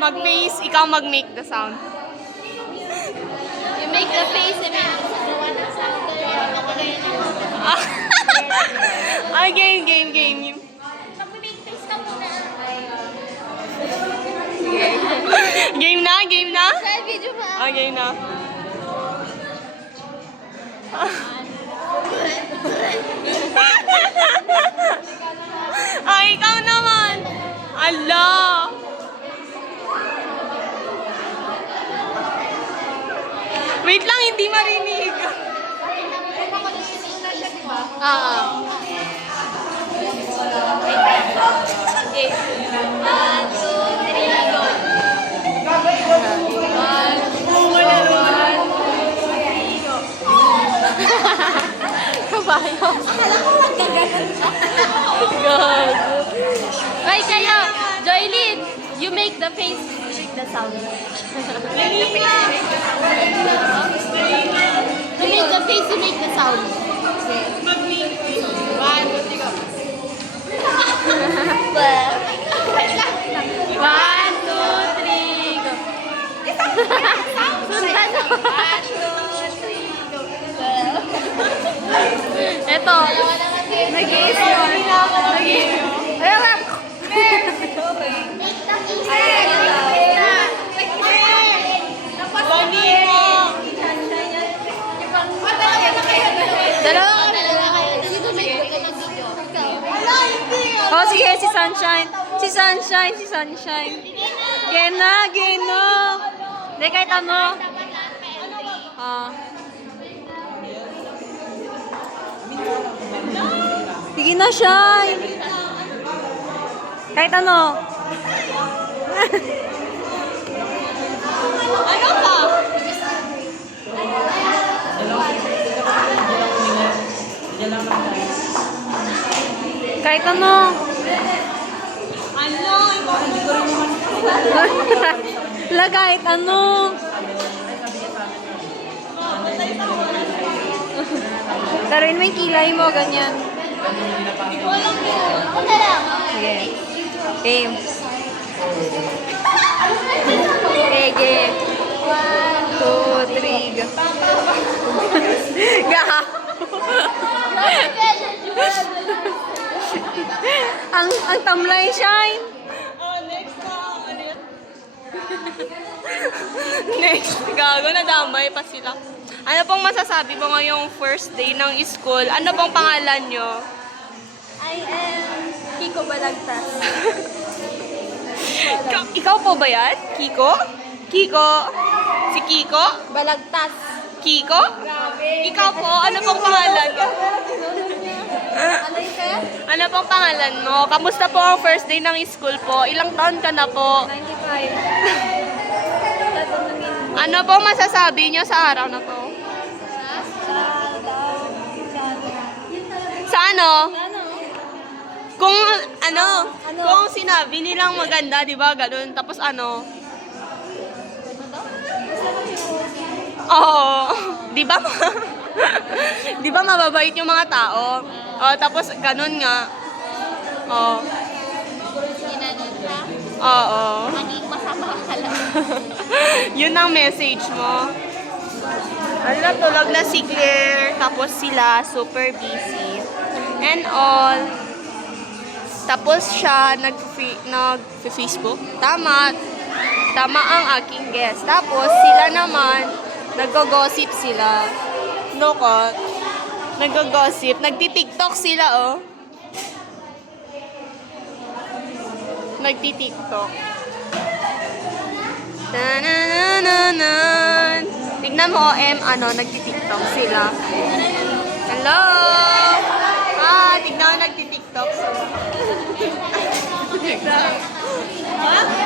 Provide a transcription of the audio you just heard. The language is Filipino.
mag-face, ikaw mag-make the sound. You make the face and make the sound. Game. Mag-make face ka muna. Game na? Sa video pa. Game na. Ikaw naman. Ala. Wait lang, hindi marinig. Okay. 1, 2, 3, go. Kabayo. Akala ko magkaganon siya. Gago. Right, kayo. Joylyn, you make the face, you make the sound. You make the face, you make the sound. Mag-make. 1, 2, 3, go. 1, 2, 3, go. Sundan na. 1, 2, 3, go. Eto. Nag-iis yun. Ayun lang. Dalawa kayo. Sino may video? Oh, sige, si Sunshine. Game na. Hindi, kahit ano. Sige na, Shine. Kahit ano. Ano ka? Kahit ano. Kahit ano. Taruin mo yung kilay mo, ganyan. Ako na lang. Sige. Game. Game. 1, 2, 3, go. Gaha. ang tamlay, Shine. Next, gago, nadamay pa sila. Ano pong masasabi mo ngayong first day ng school? Ano pong pangalan nyo? I am Kiko Balagtas. Ikaw po ba yan? Kiko? Si Kiko? Balagtas. Kiko? Ikaw po, ano pong pangalan mo? Ano yun kaya? Ano pong pangalan mo? Kamusta po ang first day ng school po? Ilang taon ka na po? 95. Ano pong masasabi nyo sa araw na to? Sa ano? Kung kung sinabi nilang maganda, di ba, ganun, tapos ano? Oo. Di ba? Di ba mababait yung mga tao? Oh, tapos ganun nga. Oh. Ginanon ka? Oo. Maging masama ka lang. Yun ang message mo. Ano, tulog na si Claire, tapos sila super busy. And all. Tapos siya nag-Facebook. Tama ang aking guest. Tapos sila naman, nag-gossip sila. No ko? Nag-gossip. Nagti-TikTok sila, oh. Nagti-TikTok. Tanananan. Tignan mo, nagti-TikTok sila. Hello! Tignan mo, nagti-TikTok sila. Ha?